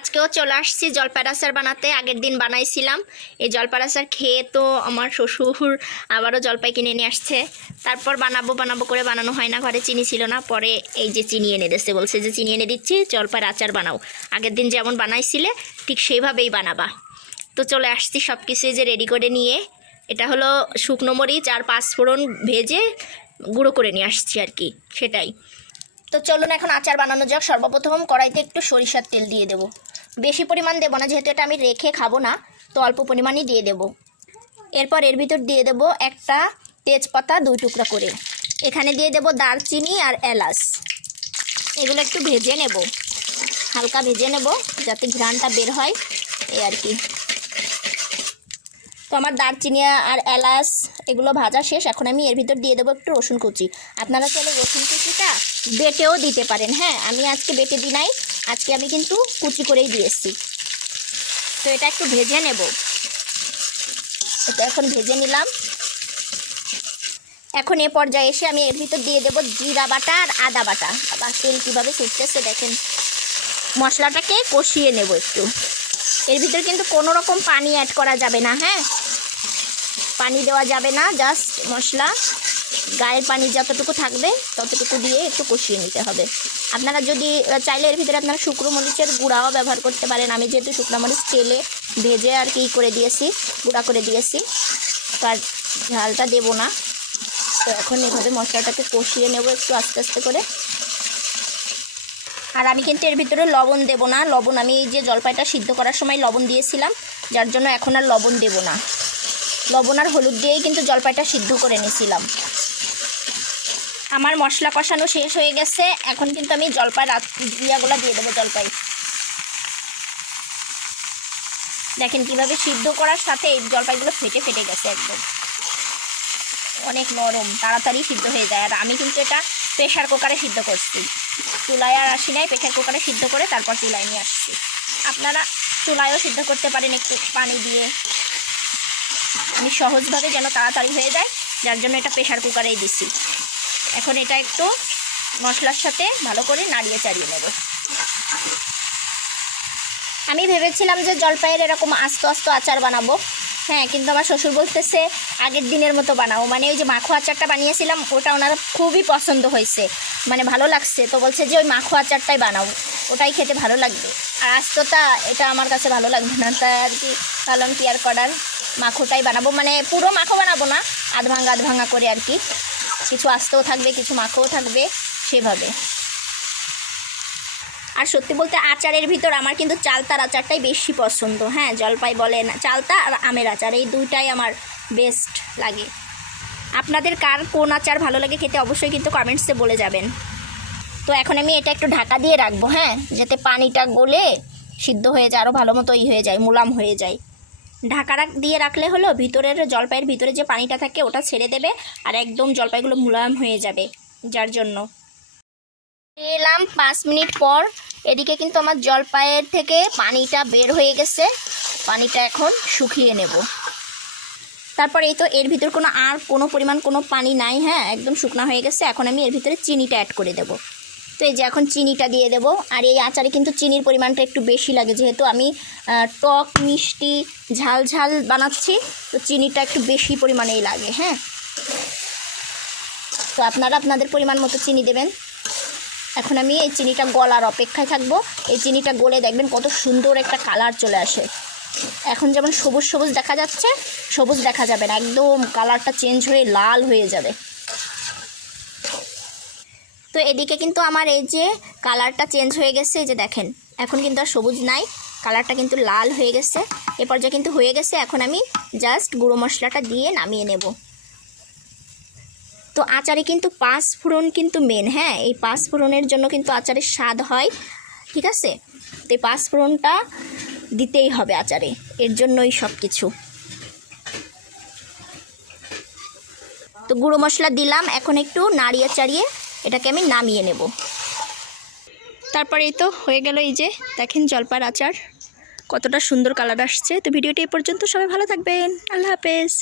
আজকেও চলে আসছি জলপাই আচার বানাতে। আগের দিন বানাইছিলাম। এই জলপাই আচার খেয়ে তো আমার শ্বশুর আবারও জলপাই কিনে নিয়ে আসছে। তারপর বানাবো বানাবো করে বানানো হয় না। ঘরে চিনি ছিল না। পরে এই যে চিনি এনে দিচ্ছে বলছে যে চিনি এনে দিচ্ছি জলপাইয়ের আচার বানাও। আগের দিন যেমন বানাইছিলে, ঠিক সেইভাবেই বানাবা। তো চলে আসছি সব কিছু যে রেডি করে নিয়ে। এটা হলো শুকনো মরিচ আর পাঁচফোড়ন ভেজে গুঁড়ো করে নিয়ে আসছি আর কি, সেটাই। তো চলুন এখন আচার বানানো যাক। সর্বপ্রথম কড়াইতে একটু সরিষার তেল দিয়ে দেবো। বেশি পরিমাণ দেবো না, যেহেতু এটা আমি রেখে খাব না, তো অল্প পরিমাণই দিয়ে দেবো। এরপর এর ভিতর দিয়ে দেবো একটা তেজপাতা দুই টুকরা করে। এখানে দিয়ে দেবো দারচিনি আর এলাচ। এগুলো একটু ভেজে নেব। হালকা ভেজে নেব, যাতে ঘ্রাণটা বের হয়, এই আর কি। তো আমার দারচিনি আর এলাচ, এগুলো ভাজা শেষ। এখন আমি এর ভিতর দিয়ে দেবো একটু রসুন কুচি। আপনারা চাইলে রসুন কুচিটা বেটেও দিতে পারেন। হ্যাঁ আমি আজকে বেটে দিই নাই। আজকে আমি কিন্তু কুচি করেই দিয়েছি তো এটা একটু ভেজে নেব। এটা এখন ভেজে নিলাম। এখন এ পর্যায়ে এসে আমি এর ভিতর দিয়ে দেবো জিরা বাটা আর আদা বাটা। আবার তেল কীভাবে ছুটতেছে দেখেন। মশলাটাকে কষিয়ে নেব একটু। এর ভিতর কিন্তু কোনো রকম পানি অ্যাড করা যাবে না হ্যাঁ? পানি দেওয়া যাবে না জাস্ট মশলা। গায়ের পানি যতটুকু থাকবে, ততটুকু দিয়ে একটু কষিয়ে নিতে হবে। আপনারা যদি চাইলে এর ভিতরে আপনারা শুকনো মরিচের গুঁড়াও ব্যবহার করতে পারেন। আমি যেহেতু শুকনো মরিচ তেলে ভেজে আর কি করে দিয়েছি, গুঁড়া করে দিয়েছি, তো আর ঝালটা দেবো না। তো এখন এভাবে মশলাটাকে কষিয়ে নেব একটু আস্তে আস্তে করে। আর আমি কিন্তু এর ভিতরে লবণ দেব না। লবণ, আমি এই যে জলপাইটা সিদ্ধ করার সময় লবণ দিয়েছিলাম, যার জন্য এখন আর লবণ দেব না। লবণ আর হলুদ দিয়েই কিন্তু জলপাইটা সিদ্ধ করে নিয়েছিলাম। আমার মশলা কষানো শেষ হয়ে গেছে। এখন কিন্তু আমি জলপাই রাত ইয়াগুলো দিয়ে দেবো জলপাই। দেখেন কীভাবে সিদ্ধ করার সাথে এই জলপাইগুলো ফেটে ফেটে গেছে একদম। অনেক নরম, তাড়াতাড়ি সিদ্ধ হয়ে যায়। আর আমি কিন্তু এটা প্রেশার কুকারে সিদ্ধ করছি। চুলায় আর আসি নাই প্রেশার কুকারে সিদ্ধ করে তারপর চুলায় নিয়ে আসছি। আপনারা চুলায়ও সিদ্ধ করতে পারেন একটু পানি দিয়ে। আমি সহজভাবে যেন তাড়াতাড়ি হয়ে যায়, যার জন্য এটা প্রেশার কুকারেই দিছি। এখন এটা একটু মশলার সাথে ভালো করে নাড়িয়ে চাড়িয়ে নেব। আমি ভেবেছিলাম যে জলপাইয়ের এরকম আস্ত আস্ত আচার বানাবো। হ্যাঁ কিন্তু আমার শ্বশুর বলতেছে, আগের দিনের মতো বানাও। মানে ওই যে মাখো আচারটা বানিয়েছিলাম, ওটা ওনার খুবই পছন্দ হয়েছে। মানে ভালো লাগছে, তো বলছে যে ওই মাখো আচারটাই বানাও, ওটাই খেতে ভালো লাগবে। আর আস্তটা, এটা আমার কাছে ভালো লাগবে না তাই আর কি ভাবলাম কি আর করার? মাখোটাই বানাবো মানে পুরো মাখো বানাবো না আধ ভাঙা আধ করে আর কি। কিছু আস্তও থাকবে, কিছু মাখোও থাকবে, সেভাবে। আর সত্যি বলতে আচারের ভিতর আমার কিন্তু চালতার আচারটাই বেশি পছন্দ। হ্যাঁ জলপাই বলেন চালতা আর আমের আচার, এই দুইটাই আমার বেস্ট লাগে। আপনাদের কার কোন আচার ভালো লাগে খেতে অবশ্যই কিন্তু কমেন্টসে বলে যাবেন। তো এখন আমি এটা একটু ঢাকা দিয়ে রাখব হ্যাঁ যাতে পানিটা গলে সিদ্ধ হয়ে যায় আরও ভালো মতো ই হয়ে যায়, মোলাম হয়ে যায়। ঢাকা দিয়ে রাখলে হলো ভিতরের জলপাইয়ের ভিতরে যে পানিটা থাকে ওটা ছেড়ে দেবে আর একদম জলপাইগুলো মুলায়ম হয়ে যাবে যার জন্য। এলাম পাঁচ মিনিট পর, এদিকে কিন্তু আমার জলপাইয়ের থেকে পানিটা বের হয়ে গেছে। পানিটা এখন শুকিয়ে নেব। তারপর এই তো এর ভিতর কোনো আর কোনো পরিমাণ কোনো পানি নাই হ্যাঁ একদম শুকনা হয়ে গেছে। এখন আমি এর ভিতরে চিনিটা অ্যাড করে দেব। তো এই যে এখন চিনিটা দিয়ে দেব। আর এই আচারে কিন্তু চিনির পরিমাণটা একটু বেশি লাগে। যেহেতু আমি টক, মিষ্টি, ঝাল ঝাল বানাচ্ছি, তো চিনিটা একটু বেশি পরিমাণেই লাগে হ্যাঁ? তো আপনারা আপনাদের পরিমাণ মতো চিনি দেবেন। এখন আমি এই চিনিটা গলার অপেক্ষায় থাকব। এই চিনিটা গলে দেখবেন কত সুন্দর একটা কালার চলে আসে। এখন যেমন সবুজ সবুজ দেখা যাচ্ছে, সবুজ দেখা যাবে না। একদম কালারটা চেঞ্জ হয়ে লাল হয়ে যাবে। তো এদিকে কিন্তু আমার এই যে কালারটা চেঞ্জ হয়ে গেছে, এই যে দেখেন। এখন কিন্তু আর সবুজ নাই, কালারটা কিন্তু লাল হয়ে গেছে। এ পর্যায়ে কিন্তু হয়ে গেছে, এখন আমি জাস্ট গুঁড়ো মশলাটা দিয়ে নামিয়ে নেব। তো আচারে কিন্তু পাঁচ ফোড়ন কিন্তু মেন হ্যাঁ এই পাঁচ ফোড়নের জন্য কিন্তু আচারের স্বাদ হয়, ঠিক আছে? তো এই পাঁচ ফোড়নটা দিতেই হবে আচারে, এর জন্যই সব কিছু তো গুঁড়ো মশলা দিলাম, এখন একটু নাড়িয়ে চাড়িয়ে এটাকে আমি নামিয়ে নেব। তারপরে এই তো হয়ে গেল এই যে, দেখেন জলপার আচার, কতটা সুন্দর কালার আসছে। তো ভিডিওটি এই পর্যন্ত, সবাই ভালো থাকবেন। আল্লাহ হাফেজ।